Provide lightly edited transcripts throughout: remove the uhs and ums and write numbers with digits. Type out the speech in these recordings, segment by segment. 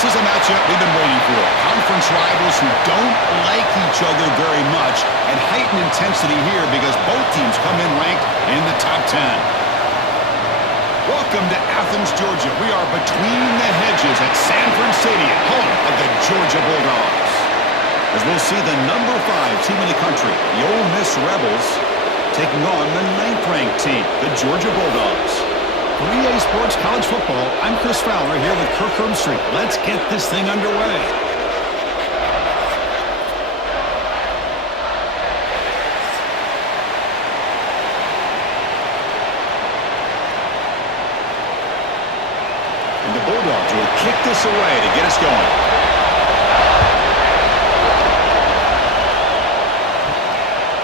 This is a matchup we've been waiting for. Conference rivals who don't like each other very much, and heightened intensity here because both teams come in ranked in the top 10. Welcome to Athens, Georgia. We are between the hedges at Sanford Stadium, home of the Georgia Bulldogs. As we'll see the number 5 team in the country, the Ole Miss Rebels, taking on the 9th-ranked team, the Georgia Bulldogs. For EA Sports College Football, I'm Chris Fowler here with Kirk Herbstreit. Let's get this thing underway. And the Bulldogs will kick this away to get us going.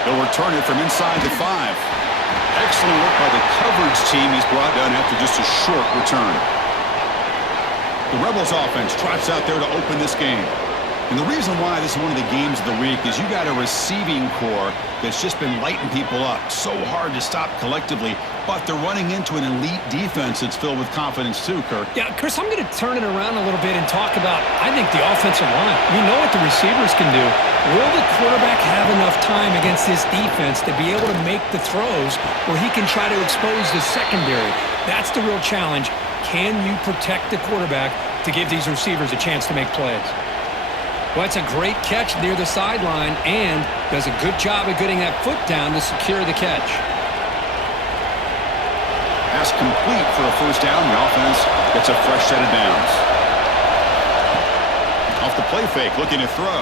They'll return it from inside the 5. Excellent work by the coverage team he's brought down after just a short return. The Rebels offense trots out there to open this game. And the reason why this is one of the games of the week is you got a receiving core that's just been lighting people up. So hard to stop collectively, but they're running into an elite defense that's filled with confidence too, Kirk. Yeah, Chris, I'm going to turn it around a little bit and talk about, I think, the offensive line. We know what the receivers can do. Will the quarterback have enough time against this defense to be able to make the throws where he can try to expose the secondary? That's the real challenge. Can you protect the quarterback to give these receivers a chance to make plays? Well, that's a great catch near the sideline and does a good job of getting that foot down to secure the catch. Pass complete for a first down. The offense gets a fresh set of downs. Off the play fake, looking to throw.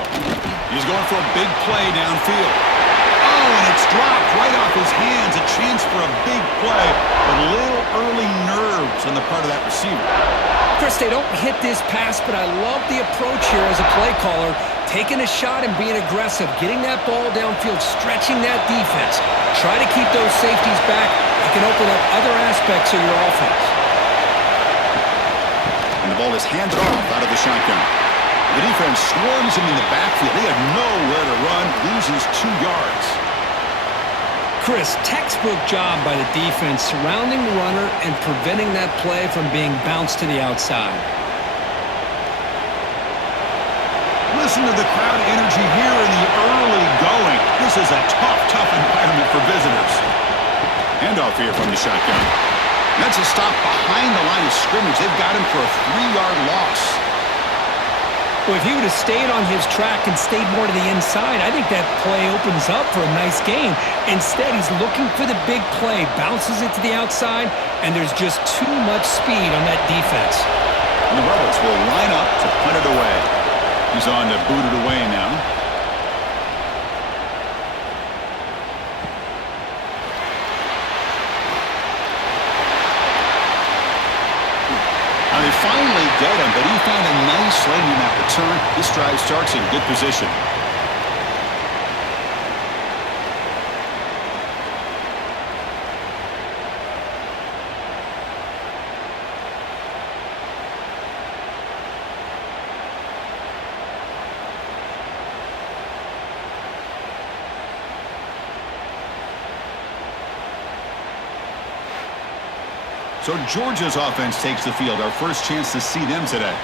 He's going for a big play downfield. Oh, and it's dropped right off his hands. A chance for a big play, but a little early nerves on the part of that receiver. Chris, they don't hit this pass, but I love the approach here as a play caller. Taking a shot and being aggressive, getting that ball downfield, stretching that defense. Try to keep those safeties back. It can open up other aspects of your offense. And the ball is handed off out of the shotgun. The defense swarms him in the backfield. They have nowhere to run, loses 2 yards. Chris, textbook job by the defense surrounding the runner and preventing that play from being bounced to the outside. Listen to the crowd energy here in the early going. This is a tough environment for visitors. Handoff here from the shotgun. That's a stop behind the line of scrimmage. They've got him for a 3-yard loss. Well, if he would have stayed on his track and stayed more to the inside, I think that play opens up for a nice gain. Instead, he's looking for the big play, bounces it to the outside, and there's just too much speed on that defense. And the Rebels will line up to punt it away. He's on to boot it away now. Now they finally get him, but he found a nice lane in that return. This drive starts in good position. So Georgia's offense takes the field, our first chance to see them today.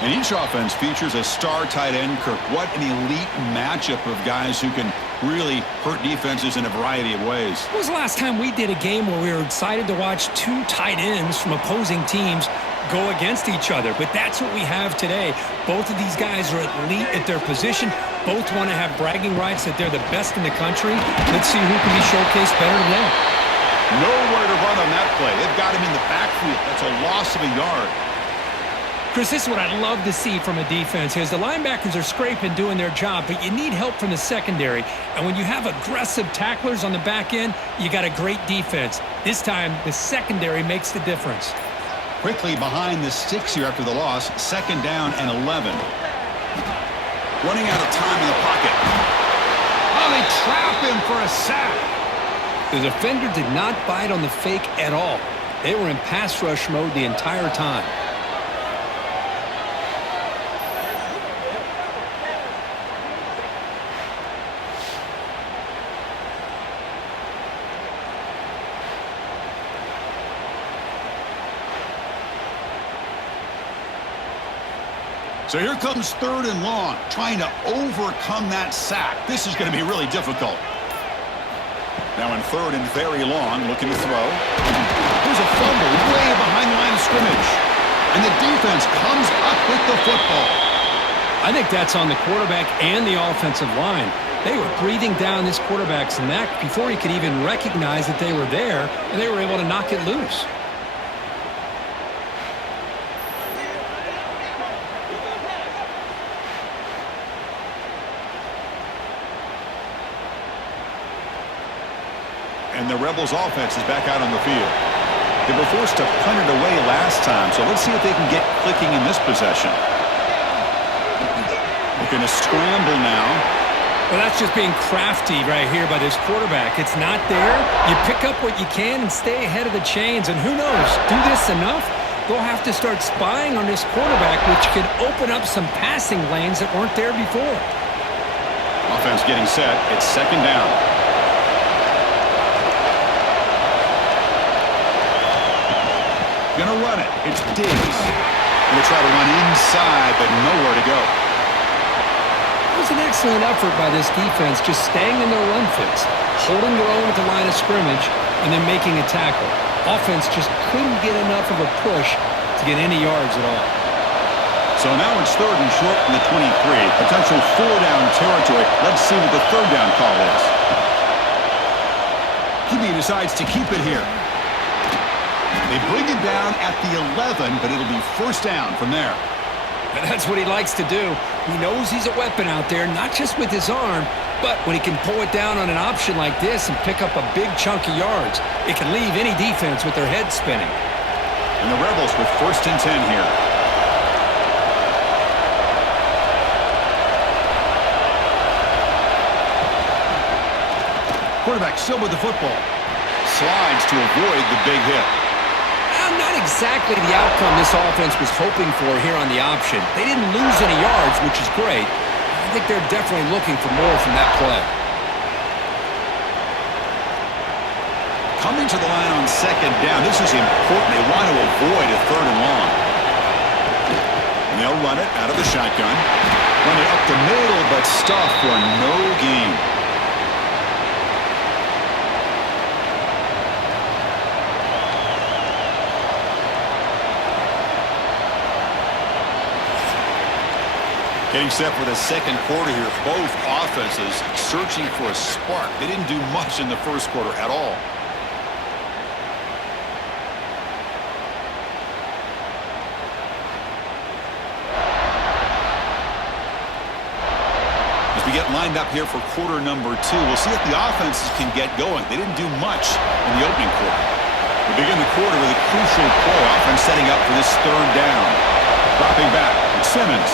And each offense features a star tight end, Kirk. What an elite matchup of guys who can really hurt defenses in a variety of ways. When was the last time we did a game where we were excited to watch 2 tight ends from opposing teams go against each other? But that's what we have today. Both of these guys are elite at their position. Both want to have bragging rights that they're the best in the country. Let's see who can be showcased better than them. Nowhere to run on that play. They've got him in the backfield. That's a loss of a yard. Chris, this is what I love to see from a defense is the linebackers are scraping, doing their job, but you need help from the secondary. And when you have aggressive tacklers on the back end, you got a great defense. This time, the secondary makes the difference. Quickly behind the sticks here after the loss. 2nd down and 11. Running out of time in the pocket. Oh, they trap him for a sack. The defender did not bite on the fake at all. They were in pass rush mode the entire time. So here comes 3rd and long, trying to overcome that sack. This is going to be really difficult. Now in 3rd and very long, looking to throw. There's a fumble way behind the line of scrimmage. And the defense comes up with the football. I think that's on the quarterback and the offensive line. They were breathing down this quarterback's neck before he could even recognize that they were there, and they were able to knock it loose. And the Rebels offense is back out on the field. They were forced to punt it away last time, so let's see if they can get clicking in this possession. Looking to scramble now. Well, that's just being crafty right here by this quarterback. It's not there. You pick up what you can and stay ahead of the chains. And who knows, do this enough, they'll have to start spying on this quarterback, which could open up some passing lanes that weren't there before. Offense getting set. It's 2nd down. Gonna run it. It's Diggs. Gonna try to run inside, but nowhere to go. It was an excellent effort by this defense, just staying in their run fits, holding their own at the line of scrimmage, and then making a tackle. Offense just couldn't get enough of a push to get any yards at all. So now it's 3rd and short from the 23. Potential 4-down territory. Let's see what the 3rd down call is. QB decides to keep it here. They bring it down at the 11, but it'll be 1st down from there. And that's what he likes to do. He knows he's a weapon out there, not just with his arm, but when he can pull it down on an option like this and pick up a big chunk of yards, it can leave any defense with their head spinning. And the Rebels with 1st and 10 here. Quarterback still with the football. Slides to avoid the big hit. Not exactly the outcome this offense was hoping for here on the option. They didn't lose any yards, which is great. I think they're definitely looking for more from that play. Coming to the line on 2nd down. This is important. They want to avoid a 3rd and long. And they'll run it out of the shotgun. Run it up the middle, but stuffed for no gain. Getting set for the 2nd quarter here. Both offenses searching for a spark. They didn't do much in the 1st quarter at all. As we get lined up here for quarter number 2, we'll see if the offenses can get going. They didn't do much in the opening quarter. We begin the quarter with a crucial play. Offense setting up for this 3rd down. Dropping back. It's Simmons.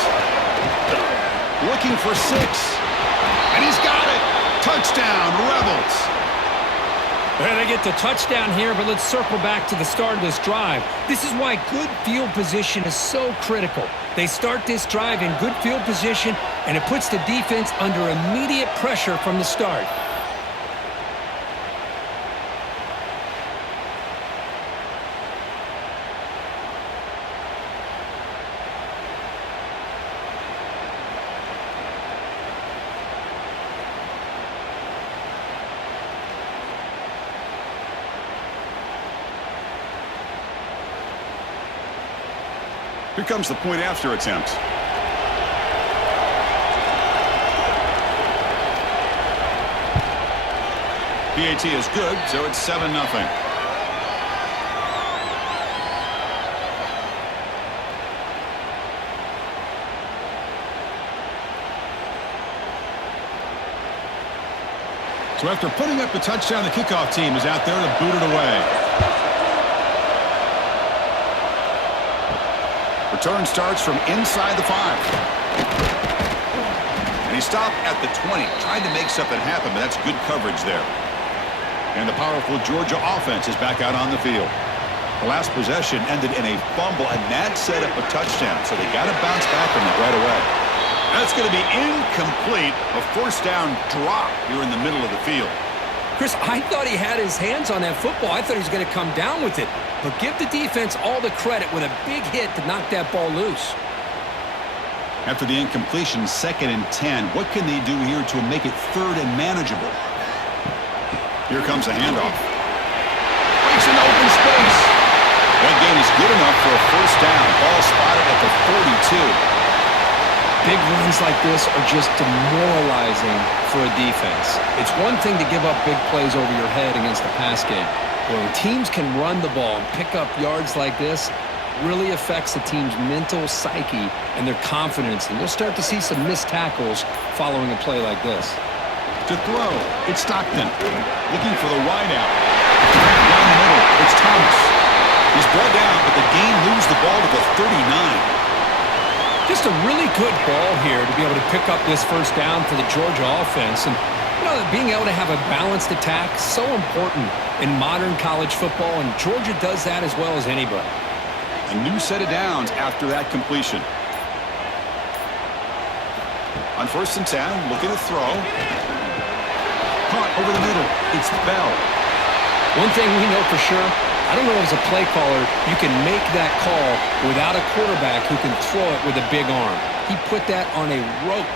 Looking for 6. And he's got it. Touchdown, Rebels. Well, they get the touchdown here, but let's circle back to the start of this drive. This is why good field position is so critical. They start this drive in good field position, and it puts the defense under immediate pressure from the start. Here comes the point after attempt. PAT is good, so it's 7-0. So after putting up the touchdown, the kickoff team is out there to boot it away. Return starts from inside the 5. And he stopped at the 20, trying to make something happen, but that's good coverage there. And the powerful Georgia offense is back out on the field. The last possession ended in a fumble, and that set up a touchdown, so they got to bounce back from it right away. That's going to be incomplete, a 1st down drop here in the middle of the field. Chris, I thought he had his hands on that football. I thought he was going to come down with it. But give the defense all the credit with a big hit to knock that ball loose. After the incompletion, 2nd and 10. What can they do here to make it 3rd and manageable? Here comes a handoff. Breaks an open space. That gain is good enough for a 1st down. Ball spotted at the 42. Big runs like this are just demoralizing for a defense. It's one thing to give up big plays over your head against the pass game. When teams can run the ball and pick up yards like this, really affects the team's mental psyche and their confidence. And you'll start to see some missed tackles following a play like this. To throw, it's Stockton. Looking for the wideout. Down the middle, it's Thomas. He's brought down, but the gain moves the ball to the 39. Just a really good ball here to be able to pick up this 1st down for the Georgia offense. And, being able to have a balanced attack is so important in modern college football, and Georgia does that as well as anybody. A new set of downs after that completion. On 1st and 10, looking to throw. Caught over the middle. It's Bell. One thing we know for sure, I don't know as a play caller, you can make that call without a quarterback who can throw it with a big arm. He put that on a rope.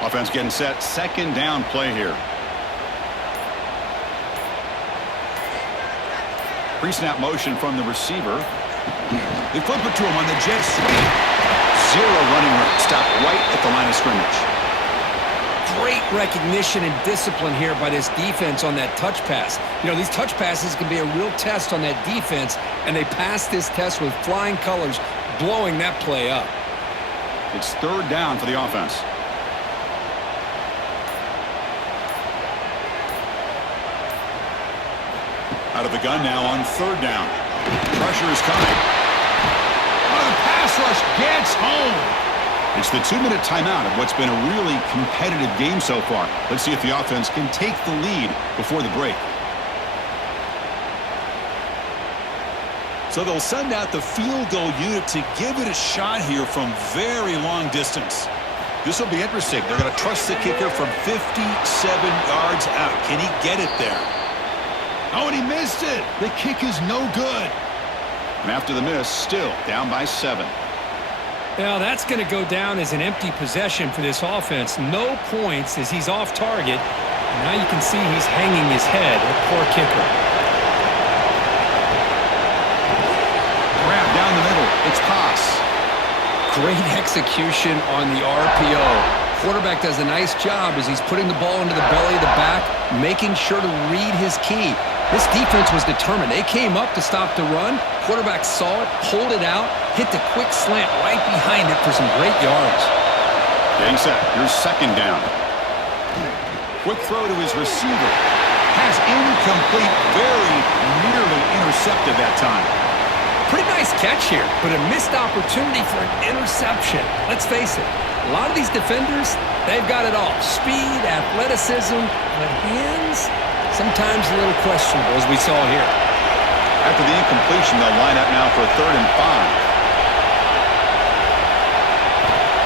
Offense getting set. 2nd down play here. Pre-snap motion from the receiver. They flip it to him on the jet sweep. 0 running room. Stop right at the line of scrimmage. Great recognition and discipline here by this defense on that touch pass. These touch passes can be a real test on that defense, and they passed this test with flying colors, blowing that play up. It's 3rd down for the offense. Out of the gun now on 3rd down. Pressure is coming. Oh, the pass rush gets home. It's the 2-minute timeout of what's been a really competitive game so far. Let's see if the offense can take the lead before the break. So they'll send out the field goal unit to give it a shot here from very long distance. This will be interesting. They're going to trust the kicker from 57 yards out. Can he get it there? Oh, and he missed it. The kick is no good. And after the miss, still down by 7. Now that's going to go down as an empty possession for this offense. No points as he's off target. And now you can see he's hanging his head. A poor kicker. Grab down the middle. It's Haas. Great execution on the RPO. Quarterback does a nice job as he's putting the ball into the belly of the back, making sure to read his key. This defense was determined. They came up to stop the run. Quarterback saw it, pulled it out, hit the quick slant right behind it for some great yards. Getting set. Here's 2nd down. Quick throw to his receiver. Pass incomplete. Very nearly intercepted that time. Pretty nice catch here, but a missed opportunity for an interception. Let's face it, a lot of these defenders, they've got it all. Speed, athleticism, but hands, sometimes a little questionable, as we saw here. After the incompletion, they'll line up now for 3rd and 5.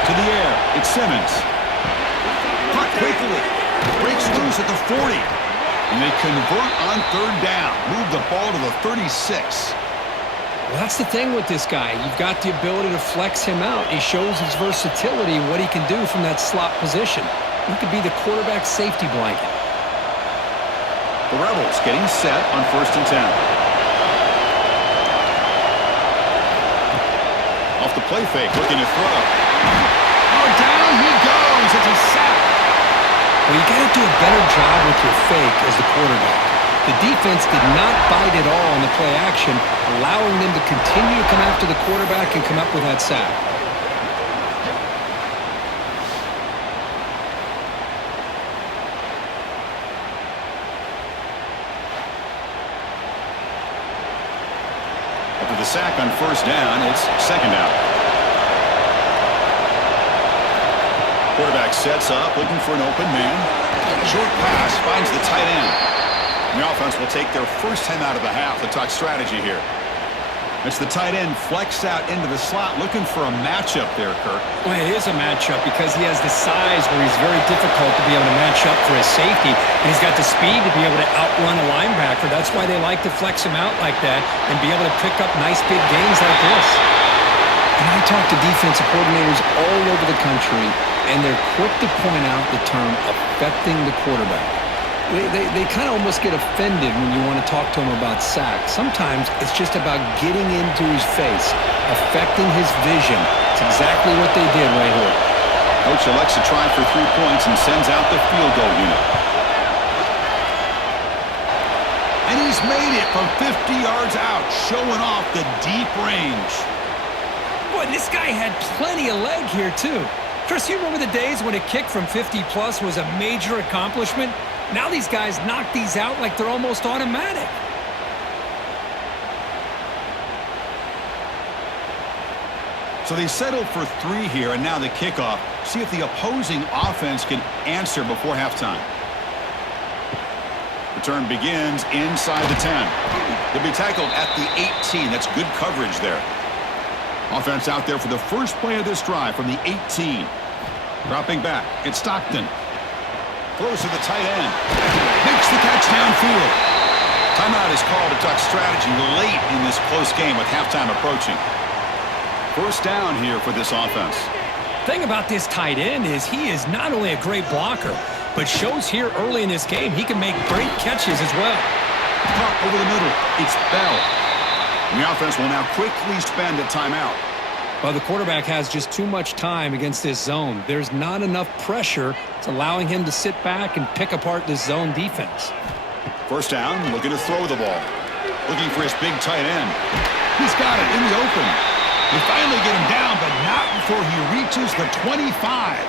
To the air, it's Simmons. Caught quickly. Breaks loose at the 40. And they convert on 3rd down. Move the ball to the 36. Well, that's the thing with this guy. You've got the ability to flex him out. He shows his versatility and what he can do from that slot position. He could be the quarterback's safety blanket. The Rebels getting set on 1st and 10. Off the play fake, looking to throw. Oh, down he goes. It's a sack. Well, you got to do a better job with your fake as the quarterback. The defense did not bite at all on the play action, allowing them to continue to come after the quarterback and come up with that sack. After the sack on 1st down, it's 2nd down. Quarterback sets up, looking for an open man. Short pass finds the tight end. The offense will take their first time out of the half to talk strategy here. It's the tight end flex out into the slot, looking for a matchup there, Kirk. Well, it is a matchup because he has the size where he's very difficult to be able to match up for his safety, and he's got the speed to be able to outrun a linebacker. That's why they like to flex him out like that and be able to pick up nice big gains like this. And I talk to defensive coordinators all over the country, and they're quick to point out the term affecting the quarterback. They kind of almost get offended when you want to talk to them about sacks. Sometimes it's just about getting into his face, affecting his vision. It's exactly what they did right here. Coach elects to try for 3 points and sends out the field goal unit. And he's made it from 50 yards out, showing off the deep range. Boy, this guy had plenty of leg here, too. Chris, you remember the days when a kick from 50-plus was a major accomplishment? Now these guys knock these out like they're almost automatic. So they settled for 3 here, and now the kickoff. See if the opposing offense can answer before halftime. Return begins inside the 10. They'll be tackled at the 18. That's good coverage there. Offense out there for the first play of this drive from the 18. Dropping back, it's Stockton. Throws to the tight end. Makes the catch downfield. Timeout is called to talk strategy late in this close game with halftime approaching. First down here for this offense. Thing about this tight end is he is not only a great blocker, but shows here early in this game he can make great catches as well. Pop over the middle. It's Bell. And the offense will now quickly spend a timeout. Well, the quarterback has just too much time against this zone. There's not enough pressure. It's allowing him to sit back and pick apart this zone defense. First down, looking to throw the ball. Looking for his big tight end. He's got it in the open. They finally get him down, but not before he reaches the 25.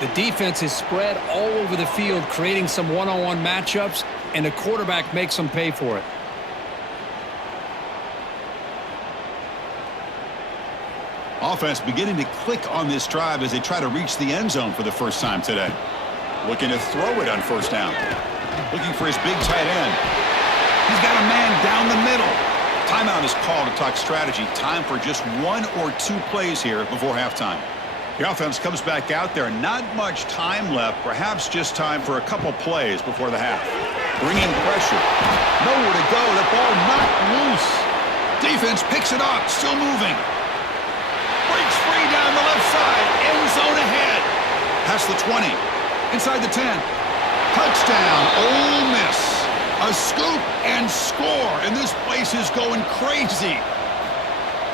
The defense is spread all over the field, creating some one-on-one matchups, and the quarterback makes them pay for it. Offense beginning to click on this drive as they try to reach the end zone for the first time today. Looking to throw it on first down. Looking for his big tight end. He's got a man down the middle. Timeout is called to talk strategy. Time for just 1 or 2 plays here before halftime. The offense comes back out there. Not much time left. Perhaps just time for a couple plays before the half. Bringing pressure. Nowhere to go. The ball knocked loose. Defense picks it up. Still moving. Breaks free down the left side. End zone ahead. Past the 20. Inside the 10. Touchdown, Ole Miss. A scoop and score. And this place is going crazy.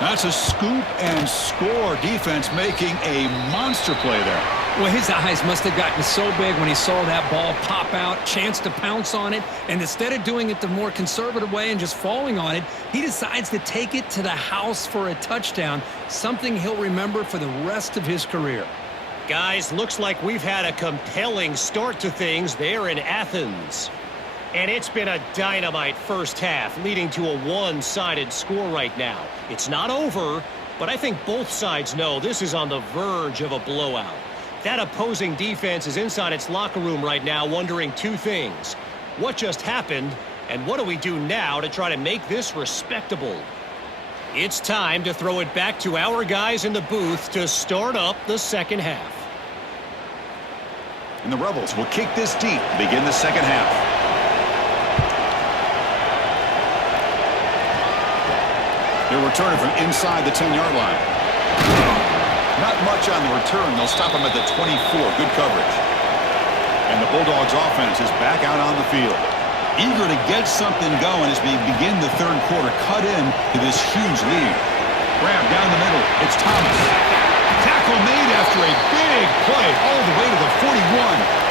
That's a scoop and score. Defense making a monster play there. Well, his eyes must have gotten so big when he saw that ball pop out, chance to pounce on it, and instead of doing it the more conservative way and just falling on it, he decides to take it to the house for a touchdown, something he'll remember for the rest of his career. Guys, looks like we've had a compelling start to things there in Athens. And it's been a dynamite first half, leading to a one-sided score right now. It's not over, but I think both sides know this is on the verge of a blowout. That opposing defense is inside its locker room right now wondering 2 things. What just happened, and what do we do now to try to make this respectable? It's time to throw it back to our guys in the booth to start up the second half. And the Rebels will kick this deep to begin the second half. They're returning from inside the 10-yard line. Not much on the return. They'll stop him at the 24. Good coverage. And the Bulldogs offense is back out on the field. Eager to get something going as we begin the third quarter. Cut in to this huge lead. Grab down the middle. It's Thomas. Tackle made after a big play all the way to the 41.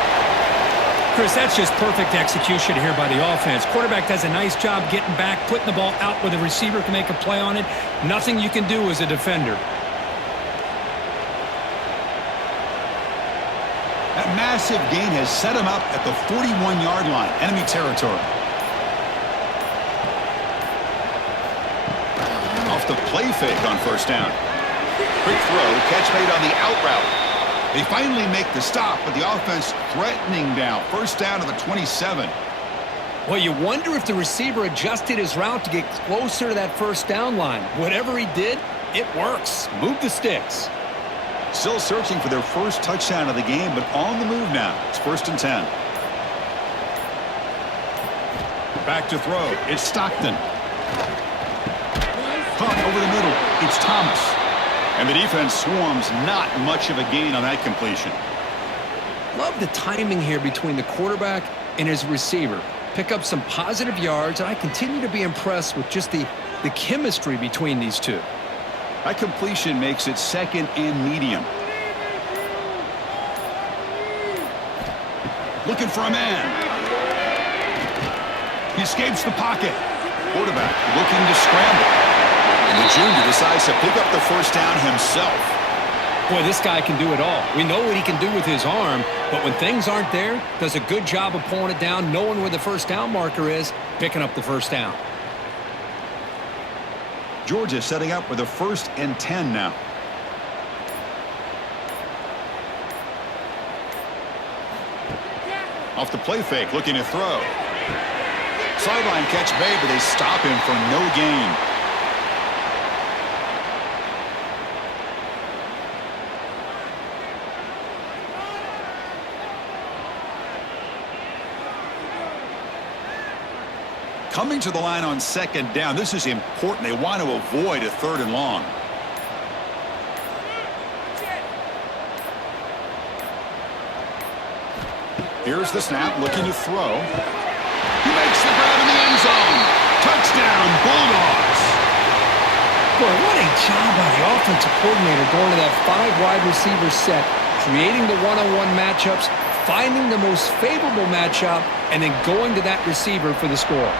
Chris, that's just perfect execution here by the offense. Quarterback does a nice job getting back, putting the ball out where the receiver can make a play on it. Nothing you can do as a defender. That massive gain has set him up at the 41-yard line, enemy territory. Off the play fake on first down. Quick throw, catch made on the out route. They finally make the stop, but the offense threatening now. First down to the 27. Well, you wonder if the receiver adjusted his route to get closer to that first down line. Whatever he did, it works. Move the sticks. Still searching for their first touchdown of the game, but on the move now. It's 1st and 10. Back to throw. It's Stockton. Pump over the middle. It's Thomas. And the defense swarms, not much of a gain on that completion. Love the timing here between the quarterback and his receiver. Pick up some positive yards, and I continue to be impressed with just the chemistry between these two. That completion makes it 2nd and medium. Looking for a man. He escapes the pocket. Quarterback looking to scramble. And the junior decides to pick up the first down himself. Boy, this guy can do it all. We know what he can do with his arm, but when things aren't there, does a good job of pulling it down, knowing where the first down marker is, picking up the first down. Georgia setting up with a 1st and 10 now. Off the play fake, looking to throw. Sideline catch made, but they stop him for no gain. Coming to the line on 2nd down. This is important. They want to avoid a 3rd and long. Here's the snap, looking to throw. He makes the grab in the end zone. Touchdown, Bulldogs. Boy, what a job by the offensive coordinator going to that 5 wide receiver set, creating the one-on-one matchups, finding the most favorable matchup, and then going to that receiver for the score.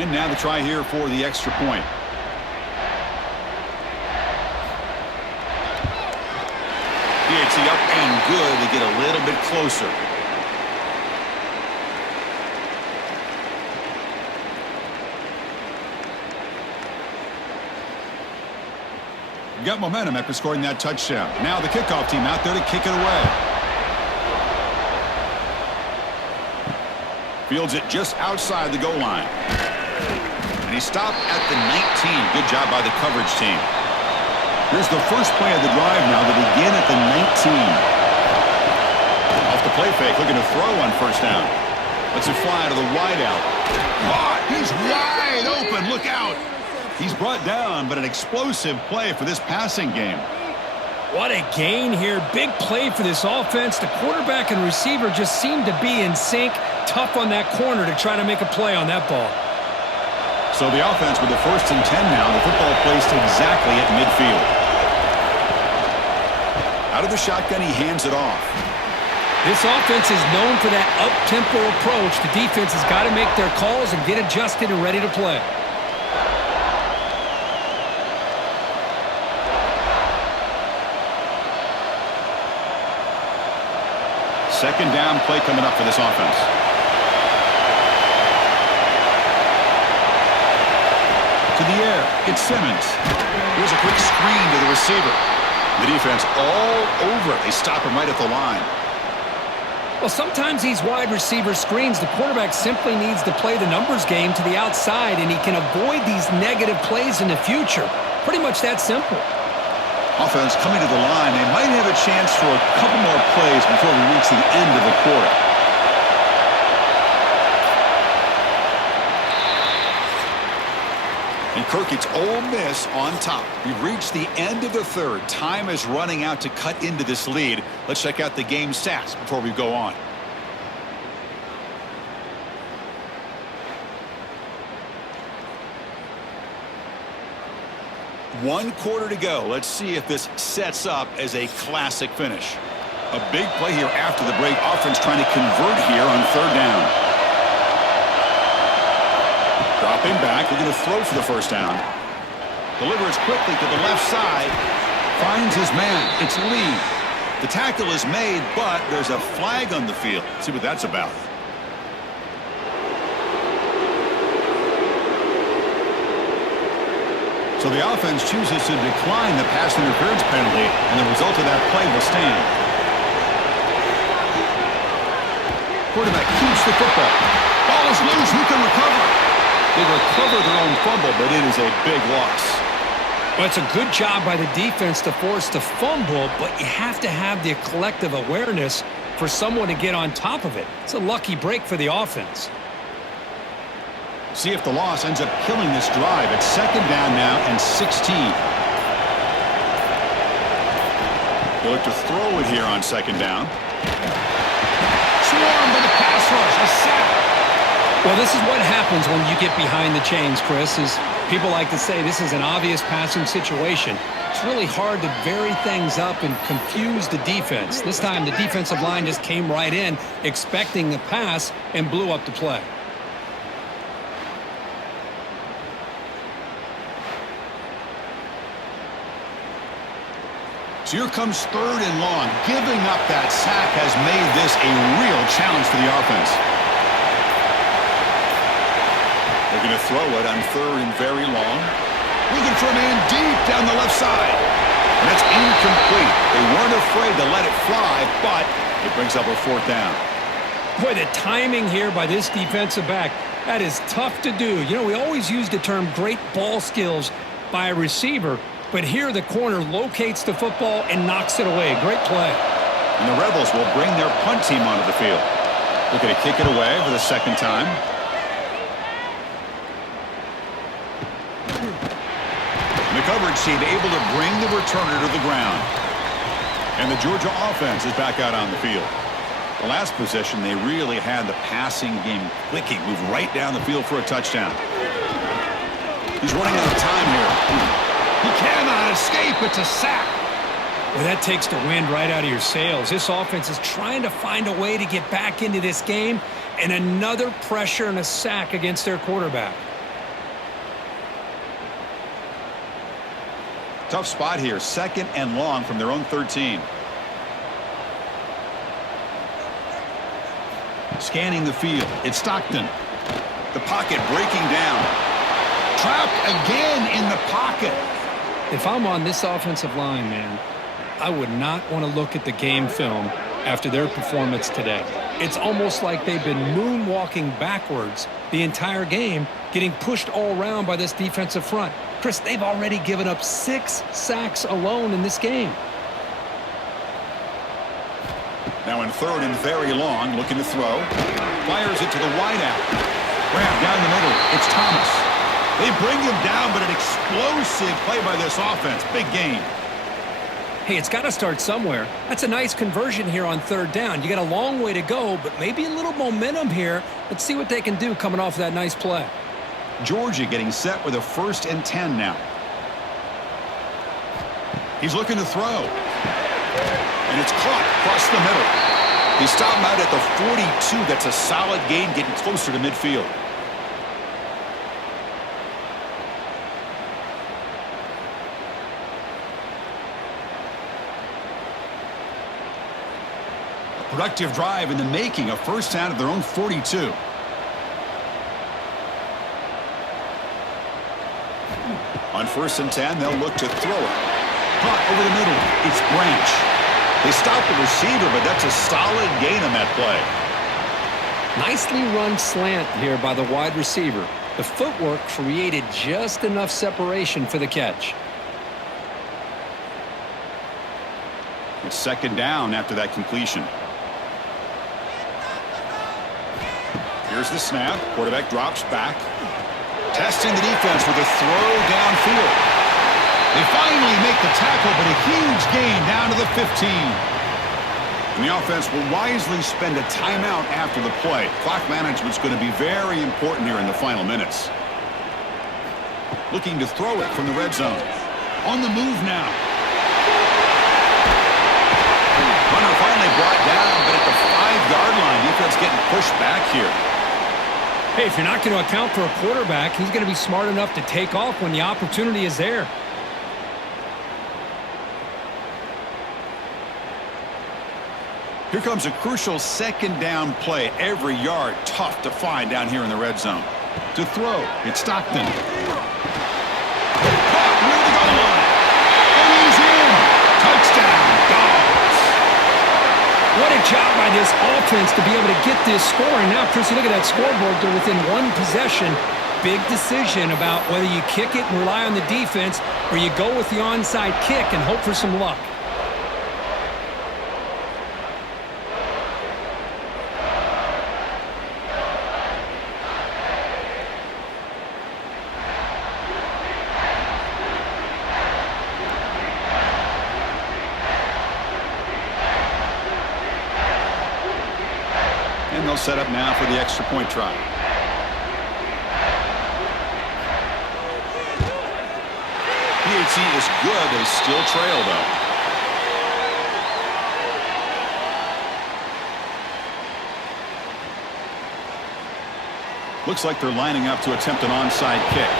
And now the try here for the extra point. PAT up and good to get a little bit closer. Got momentum after scoring that touchdown. Now the kickoff team out there to kick it away. Fields it just outside the goal line. And he stopped at the 19. Good job by the coverage team. Here's the first play of the drive now to begin at the 19. Off the play fake, looking to throw on 1st down. Lets it fly to the wideout. Caught! He's wide open. Look out! He's brought down, but an explosive play for this passing game. What a gain here. Big play for this offense. The quarterback and receiver just seem to be in sync. Tough on that corner to try to make a play on that ball. So the offense with the 1st and 10 now. The football placed exactly at midfield. Out of the shotgun, he hands it off. This offense is known for that up-tempo approach. The defense has got to make their calls and get adjusted and ready to play. Second down play coming up for this offense. To the air, it's Simmons. Here's a quick screen to the receiver. The defense all over it. They stop him right at the line. Well, sometimes these wide receiver screens, the quarterback simply needs to play the numbers game to the outside, and he can avoid these negative plays in the future. Pretty much that simple. Offense coming to the line. They might have a chance for a couple more plays before we reach the end of the quarter. And Kirk, it's Ole Miss on top. We've reached the end of the 3rd. Time is running out to cut into this lead. Let's check out the game stats before we go on. One quarter to go. Let's see if this sets up as a classic finish. A big play here after the break. Offense trying to convert here on 3rd down. Dropping back. They're going to throw for the 1st down. Delivers quickly to the left side. Finds his man. It's Lee. The tackle is made, but there's a flag on the field. Let's see what that's about. So the offense chooses to decline the pass interference penalty, and the result of that play will stand. Quarterback keeps the football. Ball is loose. Who can recover? They recover their own fumble, but it is a big loss. Well, it's a good job by the defense to force the fumble, but you have to have the collective awareness for someone to get on top of it. It's a lucky break for the offense. See if the loss ends up killing this drive. It's second down now and 16. They'll look to throw it here on second down. Swarmed by the pass rush. A sack. Well, this is what happens when you get behind the chains, Chris. Is people like to say this is an obvious passing situation. It's really hard to vary things up and confuse the defense. This time the defensive line just came right in expecting the pass and blew up the play. So here comes third and long. Giving up that sack has made this a real challenge for the offense. They're going to throw it on third and very long. Looking for a man deep down the left side. And it's incomplete. They weren't afraid to let it fly, but it brings up a fourth down. Boy, the timing here by this defensive back, that is tough to do. You know, we always use the term great ball skills by a receiver, but here the corner locates the football and knocks it away. Great play. And the Rebels will bring their punt team onto the field. Looking to kick it away for the second time. And the coverage team able to bring the returner to the ground. And the Georgia offense is back out on the field. The last possession, they really had the passing game clicking. Move right down the field for a touchdown. He's running out of time here. He cannot escape. It's a sack. Well, that takes the wind right out of your sails. This offense is trying to find a way to get back into this game, and another pressure and a sack against their quarterback. Tough spot here. Second and long from their own 13. Scanning the field. It's Stockton. The pocket breaking down. Trapped again in the pocket. If I'm on this offensive line, man, I would not want to look at the game film after their performance today. It's almost like they've been moonwalking backwards the entire game, getting pushed all around by this defensive front. Chris, they've already given up 6 sacks alone in this game. Now in third and very long, looking to throw. Fires it to the wideout. Grab down the middle. It's Thomas. They bring him down, but an explosive play by this offense. Big gain. Hey, it's got to start somewhere. That's a nice conversion here on third down. You got a long way to go, but maybe a little momentum here. Let's see what they can do coming off that nice play. Georgia getting set with a 1st and 10 now. He's looking to throw. And it's caught across the middle. They stop him out at the 42. That's a solid gain, getting closer to midfield. Productive drive in the making, a first down at their own 42. On 1st and 10, they'll look to throw it. Caught over the middle. It's Branch. They stop the receiver, but that's a solid gain on that play. Nicely run slant here by the wide receiver. The footwork created just enough separation for the catch. It's second down after that completion. Here's the snap. Quarterback drops back. Testing the defense with a throw downfield. They finally make the tackle, but a huge gain down to the 15. And the offense will wisely spend a timeout after the play. Clock management's going to be very important here in the final minutes. Looking to throw it from the red zone. On the move now. Runner finally brought down, but at the 5-yard line, defense getting pushed back here. Hey, if you're not going to account for a quarterback, he's going to be smart enough to take off when the opportunity is there. Here comes a crucial second down play. Every yard tough to find down here in the red zone. To throw, it's Stockton. Caught near the goal line. And he's in. Touchdown, Dogs. What a job by this offense to be able to get this score. And now, Chris, you look at that scoreboard. They're within one possession. Big decision about whether you kick it and rely on the defense or you go with the onside kick and hope for some luck. And they'll set up now for the extra point try. PAT is good. They still trail, though. Looks like they're lining up to attempt an onside kick.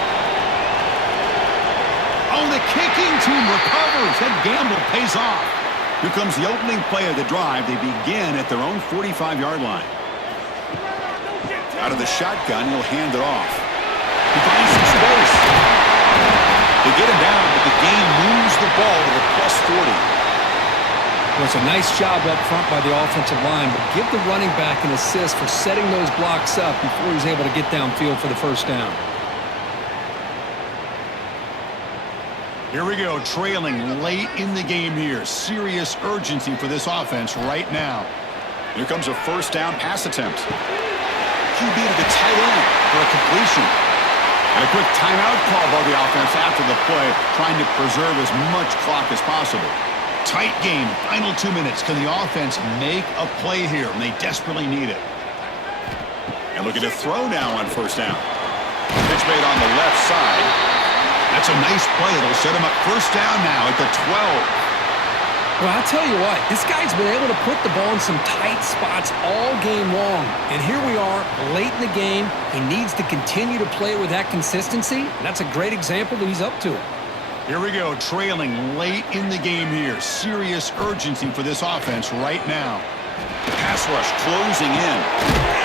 Oh, the kicking team recovers. That gamble pays off. Here comes the opening play of the drive. They begin at their own 45-yard line. Out of the shotgun, he'll hand it off. He finds some space. They get him down, but the game moves the ball to the +40. Well, it's a nice job up front by the offensive line, but give the running back an assist for setting those blocks up before he's able to get downfield for the first down. Here we go, trailing late in the game here. Serious urgency for this offense right now. Here comes a first down pass attempt. QB to the tight end for a completion. And a quick timeout call by the offense after the play, trying to preserve as much clock as possible. Tight game, final 2 minutes. Can the offense make a play here? And they desperately need it. And looking to throw now on first down. Pitch made on the left side. That's a nice play. It'll set him up first down now at the 12. Well, I'll tell you what, this guy's been able to put the ball in some tight spots all game long. And here we are, late in the game. He needs to continue to play with that consistency. And that's a great example that he's up to it. Here we go, trailing late in the game here. Serious urgency for this offense right now. Pass rush closing in.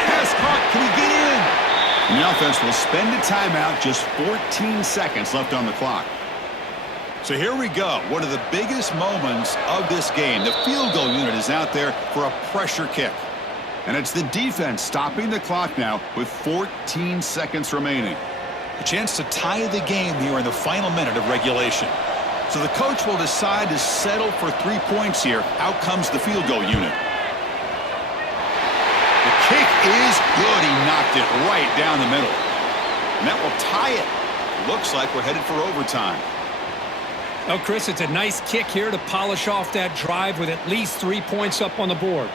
Pass caught, can he get in? And the offense will spend a timeout, just 14 seconds left on the clock. So here we go, one of the biggest moments of this game. The field goal unit is out there for a pressure kick. And it's the defense stopping the clock now with 14 seconds remaining. A chance to tie the game here in the final minute of regulation. So the coach will decide to settle for 3 points here. Out comes the field goal unit. The kick is good. He knocked it right down the middle. And that will tie it. Looks like we're headed for overtime. Oh, Chris, it's a nice kick here to polish off that drive with at least 3 points up on the board.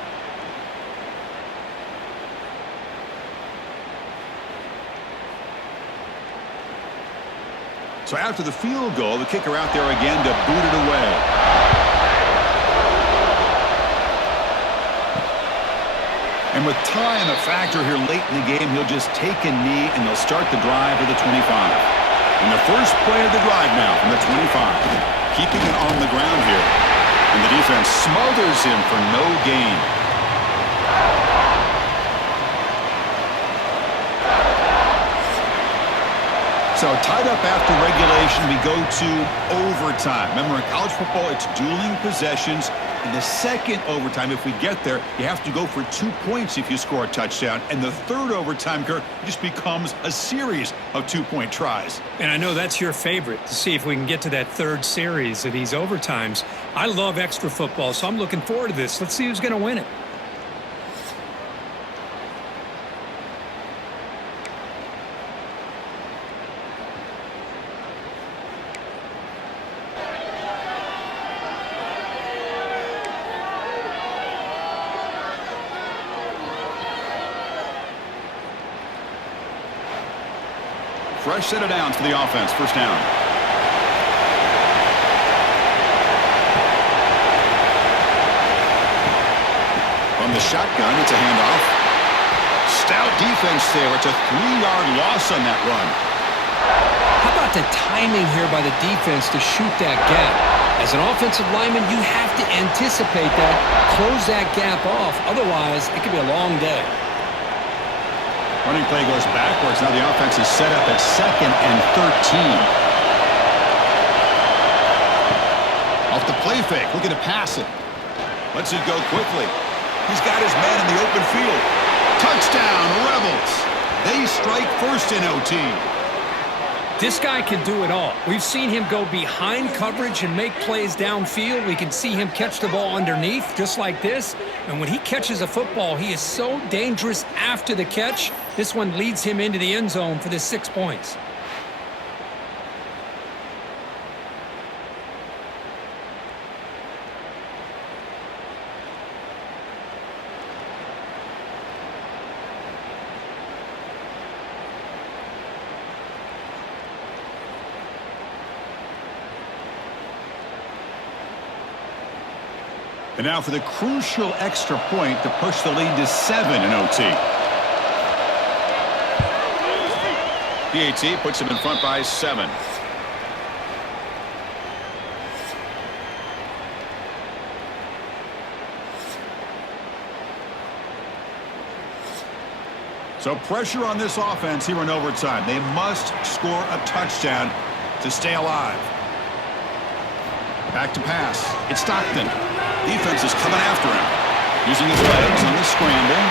So after the field goal, the kicker out there again to boot it away. And with time a factor here late in the game, he'll just take a knee and they'll start the drive at the 25. And the first play of the drive now from the 25. Keeping it on the ground here. And the defense smothers him for no gain. So tied up after regulation, we go to overtime. Remember, in college football, it's dueling possessions. In the second overtime, if we get there, you have to go for 2 points if you score a touchdown. And the third overtime, Kirk, just becomes a series of 2-point tries. And I know that's your favorite, to see if we can get to that third series of these overtimes. I love extra football, so I'm looking forward to this. Let's see who's going to win it. Fresh set of downs for the offense. First down. From the shotgun, it's a handoff. Stout defense there. It's a 3-yard loss on that run. How about the timing here by the defense to shoot that gap? As an offensive lineman, you have to anticipate that, close that gap off. Otherwise, it could be a long day. Running play goes backwards. Now the offense is set up at 2nd and 13. Off the play fake, looking to pass it. Lets it go quickly. He's got his man in the open field. Touchdown, Rebels. They strike first in OT. This guy can do it all. We've seen him go behind coverage and make plays downfield. We can see him catch the ball underneath, just like this. And when he catches a football, he is so dangerous after the catch. This one leads him into the end zone for the 6 points. And now for the crucial extra point to push the lead to 7 in OT. PAT puts him in front by 7. So pressure on this offense here in overtime. They must score a touchdown to stay alive. Back to pass. It's Stockton. Defense is coming after him. Using his legs on the scramble.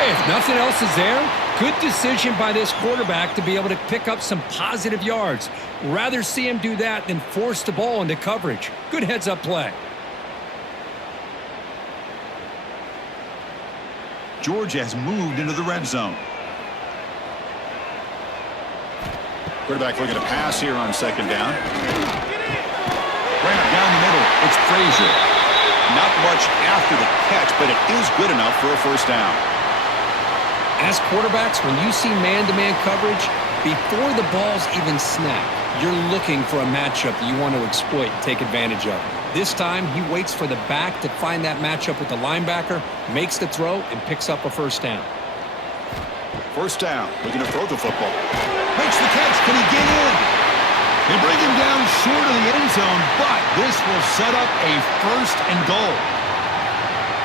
Hey, if nothing else is there, good decision by this quarterback to be able to pick up some positive yards. Rather see him do that than force the ball into coverage. Good heads-up play. Georgia has moved into the red zone. Quarterback looking to pass here on 2nd down. Ran it down the middle. It's Frazier. Not much after the catch, but it is good enough for a first down. As quarterbacks, when you see man-to-man coverage, before the balls even snap, you're looking for a matchup that you want to exploit and take advantage of. This time, he waits for the back to find that matchup with the linebacker, makes the throw, and picks up a first down. First down. Looking to throw the football. Makes the catch. Can he get in? They bring him down short of the end zone, but this will set up a 1st and goal.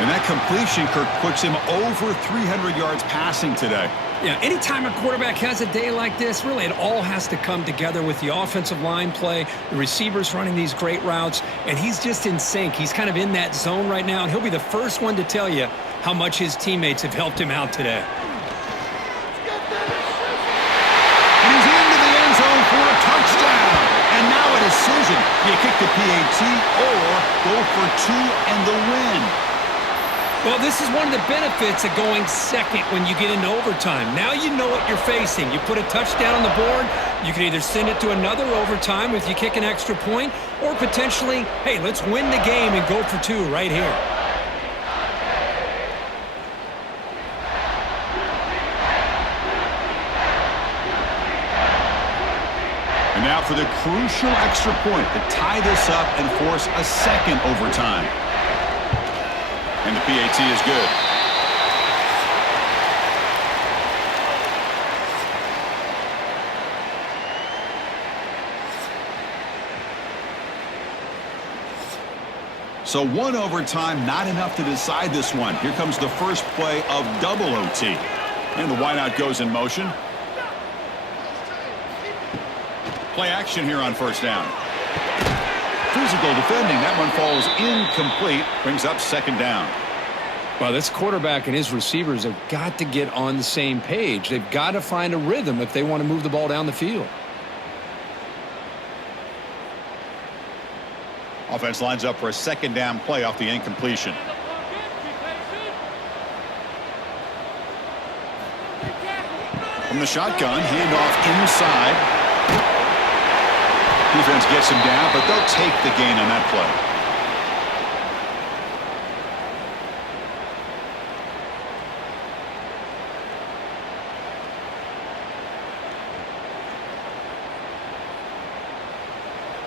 And that completion, Kirk, puts him over 300 yards passing today. Yeah, anytime a quarterback has a day like this, really it all has to come together with the offensive line play, the receivers running these great routes, and he's just in sync. He's kind of in that zone right now, and he'll be the first one to tell you how much his teammates have helped him out today. And he's into the end zone for a touchdown. And now a decision. Do you kick the PAT or go for 2 and the win? Well, this is one of the benefits of going second when you get into overtime. Now you know what you're facing. You put a touchdown on the board, you can either send it to another overtime if you kick an extra point, or potentially, hey, let's win the game and go for 2 right here. And now for the crucial extra point to tie this up and force a 2nd overtime. And the PAT is good. So 1 overtime, not enough to decide this one. Here comes the first play of double OT. And the wideout goes in motion. Play action here on first down. Physical defending. That one falls incomplete. Brings up 2nd down. Well, this quarterback and his receivers have got to get on the same page. They've got to find a rhythm if they want to move the ball down the field. Offense lines up for a 2nd down play off the incompletion. From the shotgun, handoff inside. Defense gets him down, but they'll take the gain on that play.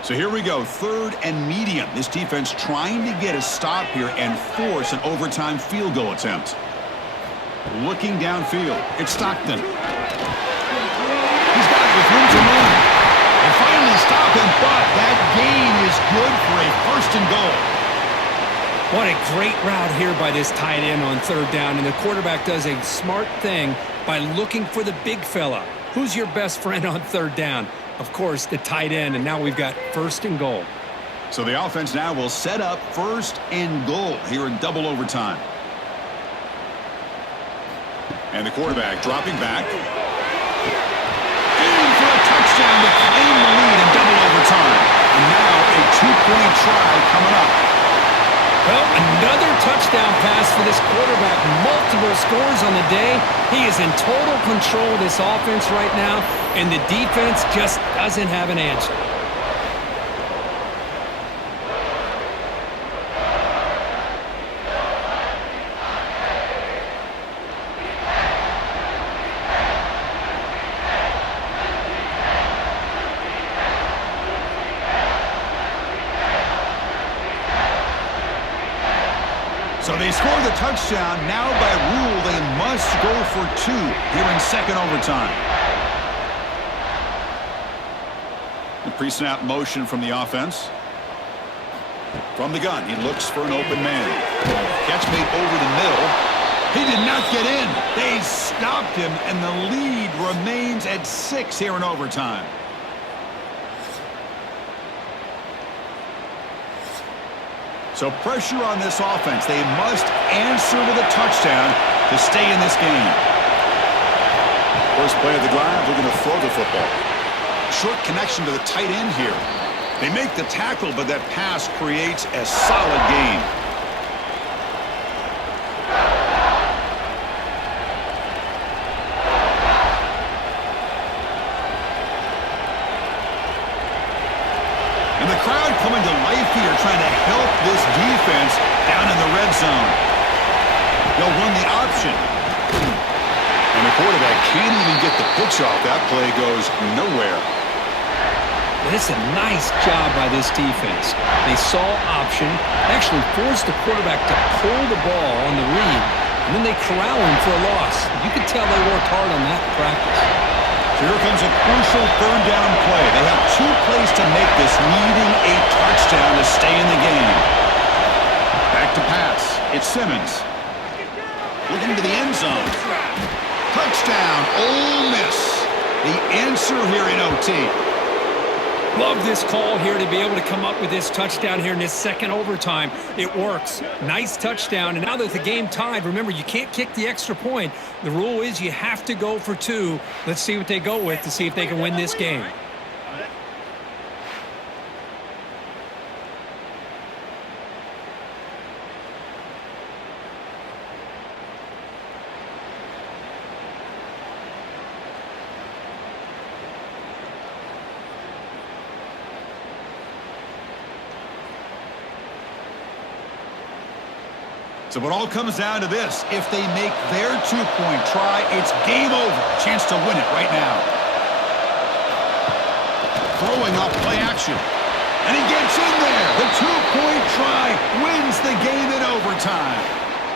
So here we go, 3rd and medium. This defense trying to get a stop here and force an overtime field goal attempt. Looking downfield, it's Stockton. He's got it with room to run. And finally stop him, but that gain is good for a first and goal. What a great route here by this tight end on third down, and the quarterback does a smart thing by looking for the big fella. Who's your best friend on third down? Of course, the tight end, and now we've got first and goal. So the offense now will set up first and goal here in double overtime. And the quarterback dropping back. Aiming for a touchdown to claim the lead in double overtime. And now a two-point try coming up. Well, another touchdown pass for this quarterback. Multiple scores on the day. He is in total control of this offense right now, and the defense just doesn't have an answer. So they score the touchdown. Now by rule, they must go for two here in second overtime. The pre-snap motion from the offense. From the gun, he looks for an open man. Catch made over the middle. He did not get in. They stopped him, and the lead remains at 6 here in overtime. So pressure on this offense. They must answer with a touchdown to stay in this game. First play of the drive, they're going to throw the football. Short connection to the tight end here. They make the tackle, but that pass creates a solid gain. And the crowd coming to life here, trying to help this defense down in the red zone. They'll run the option. And the quarterback can't even get the pitch off. That play goes nowhere. It's a nice job by this defense. They saw option, actually forced the quarterback to pull the ball on the read, and then they corral him for a loss. You could tell they worked hard on that in practice. Here comes a crucial third down play. They have 2 plays to make this, needing a touchdown to stay in the game. Back to pass. It's Simmons. Looking to the end zone. Touchdown, Ole Miss. The answer here in OT. Love this call here to be able to come up with this touchdown here in this second overtime. It works. Nice touchdown. And now that the game tied, remember, you can't kick the extra point. The rule is you have to go for 2. Let's see what they go with to see if they can win this game. So it all comes down to this. If they make their 2-point try, it's game over. Chance to win it right now. Throwing off play action. And he gets in there. The 2-point try wins the game in overtime.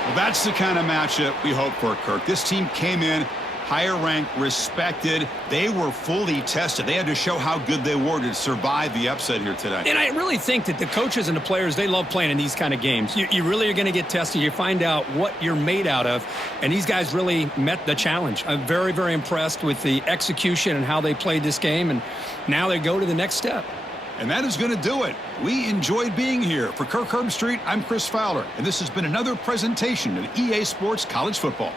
Well, that's the kind of matchup we hope for, Kirk. This team came in higher ranked, respected. They were fully tested. They had to show how good they were to survive the upset here today. And I really think that the coaches and the players, they love playing in these kind of games. You really are going to get tested. You find out what you're made out of. And these guys really met the challenge. I'm very, very impressed with the execution and how they played this game. And now they go to the next step. And that is going to do it. We enjoyed being here. For Kirk Herbstreit, I'm Chris Fowler. And this has been another presentation of EA Sports College Football.